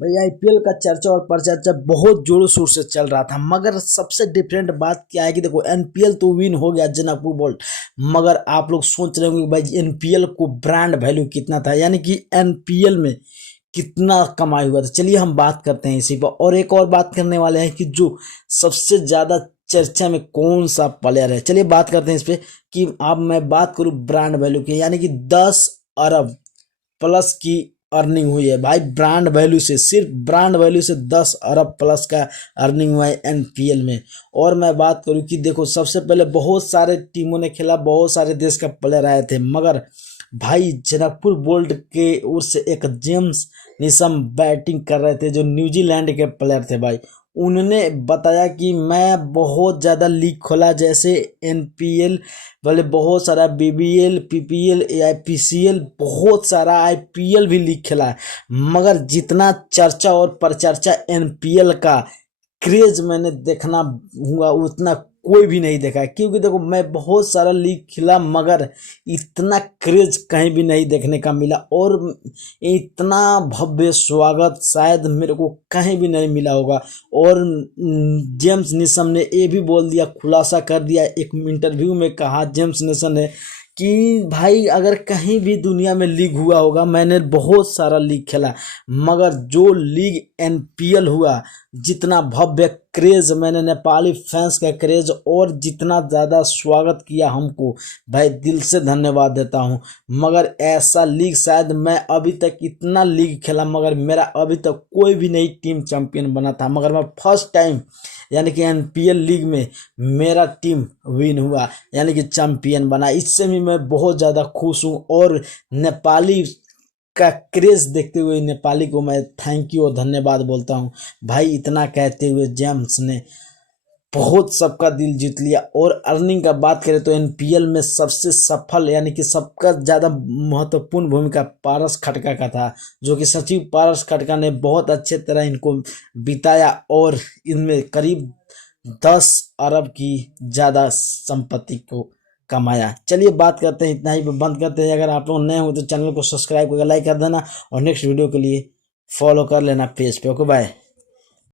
भाई आईपीएल का चर्चा और प्रचर्चा बहुत जोरों शोर से चल रहा था, मगर सबसे डिफरेंट बात क्या है कि देखो एनपीएल तो विन हो गया जनापुर बोल्ट, मगर आप लोग सोच रहे होंगे कि भाई एनपीएल को ब्रांड वैल्यू कितना था, यानी कि एनपीएल में कितना कमाई हुआ था। चलिए हम बात करते हैं इसी पर, और एक और बात करने वाले हैं कि जो सबसे ज्यादा चर्चा में कौन सा प्लेयर है। चलिए बात करते हैं इस पे कि अब मैं बात करूं ब्रांड वैल्यू की, यानी कि 10 अरब प्लस की अर्निंग हुई है भाई ब्रांड वैल्यू से, सिर्फ ब्रांड वैल्यू से 10 अरब प्लस का अर्निंग हुआ है एनपीएल में। और मैं बात करूं कि देखो सबसे पहले बहुत सारे टीमों ने खेला, बहुत सारे देश का प्लेयर आए थे, मगर भाई जनकपुर बोल्ट के ओर से एक जेम्स निशम बैटिंग कर रहे थे जो न्यूजीलैंड के प्लेयर थे भाई। उन्होंने बताया कि मैं बहुत ज़्यादा लीग खोला, जैसे एनपीएल वाले बहुत सारा बीबीएल, पीपीएल, एआईपीसीएल, बहुत सारा आईपीएल भी लीग खेला है, मगर जितना चर्चा और प्रचर्चा एनपीएल का क्रेज मैंने देखना हुआ उतना कोई भी नहीं देखा है। क्योंकि देखो मैं बहुत सारा लीग खेला, मगर इतना क्रेज कहीं भी नहीं देखने का मिला, और इतना भव्य स्वागत शायद मेरे को कहीं भी नहीं मिला होगा। और जेम्स निशम ने ये भी बोल दिया, खुलासा कर दिया एक इंटरव्यू में, कहा जेम्स निशम ने कि भाई अगर कहीं भी दुनिया में लीग हुआ होगा, मैंने बहुत सारा लीग खेला, मगर जो लीग एनपीएल हुआ, जितना भव्य क्रेज मैंने नेपाली फैंस का क्रेज, और जितना ज़्यादा स्वागत किया हमको, भाई दिल से धन्यवाद देता हूँ। मगर ऐसा लीग शायद मैं अभी तक इतना लीग खेला, मगर मेरा अभी तक कोई भी नहीं टीम चैंपियन बना था, मगर मैं फर्स्ट टाइम यानी कि एनपीएल लीग में मेरा टीम विन हुआ, यानी कि चैंपियन बना। इससे भी मैं बहुत ज़्यादा खुश हूँ, और नेपाली का क्रेज देखते हुए नेपाली को मैं थैंक यू और धन्यवाद बोलता हूँ भाई। इतना कहते हुए जेम्स ने बहुत सबका दिल जीत लिया। और अर्निंग का बात करें तो एनपीएल में सबसे सफल यानी कि सबका ज़्यादा महत्वपूर्ण भूमिका पारस खटका का था, जो कि सचिव पारस खटका ने बहुत अच्छे तरह इनको बिताया, और इनमें करीब 10 अरब की ज़्यादा संपत्ति को कमाया। चलिए बात करते हैं, इतना ही पे बंद करते हैं। अगर आप लोग नए हो तो चैनल को सब्सक्राइब करके लाइक कर देना, और नेक्स्ट वीडियो के लिए फॉलो कर लेना पेज पे। Okay bye.